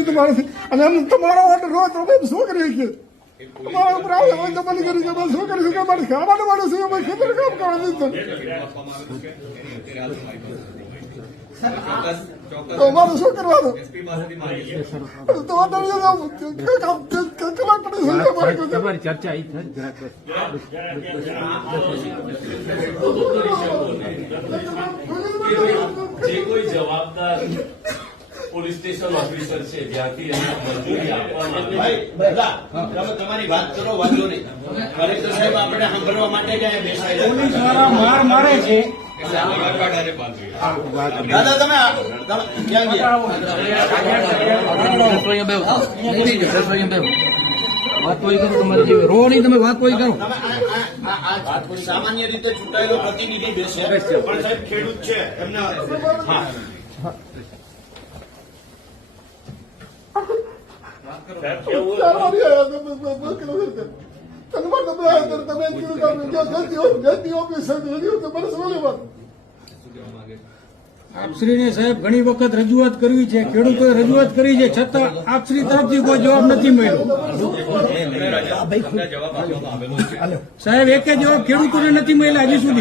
દીધું માણસ અને એમ તમારો ઓર્ડર હોય તો અમે શું કરીએ છીએ તમારા ઉપર આવે હોય તો મને કરી કે શું કરીશું કે મારે ખાવાનું માણસ છે અમે ખેતર કામ કરવા દીધું તો અમારે શું કરવાનું તો તમારી ચર્ચા જે કોઈ જવાબદાર પોલીસ સ્ટેશન ઓફિસર છે જ્યાંથી એને મંજૂરી આપવામાં તમારી વાત કરો, વાંધો નહીં. કલેક્ટર સાહેબ આપણે સાંભળવા માટે જ અહીંયા બેસાયેલા. પોલીસ વાળા માર મારે છે. દાદા તમે ક્યાં ગયા? વાત કોઈ કરો તમારી જેવી રો નહીં, તમે વાત કોઈ કરો. તમે સામાન્ય રીતે ચૂંટાયેલો પ્રતિનિધિ બેસે પણ સાહેબ ખેડૂત છે એમને આપશ્રીને સાહેબ ઘણી વખત રજૂઆત કરવી છે, ખેડૂતોએ રજૂઆત કરી છે, છતાં આપશ્રી તરફથી કોઈ જવાબ નથી મળ્યો. સાહેબ એક જવાબ ખેડૂતોને નથી મળ્યા હજી સુધી.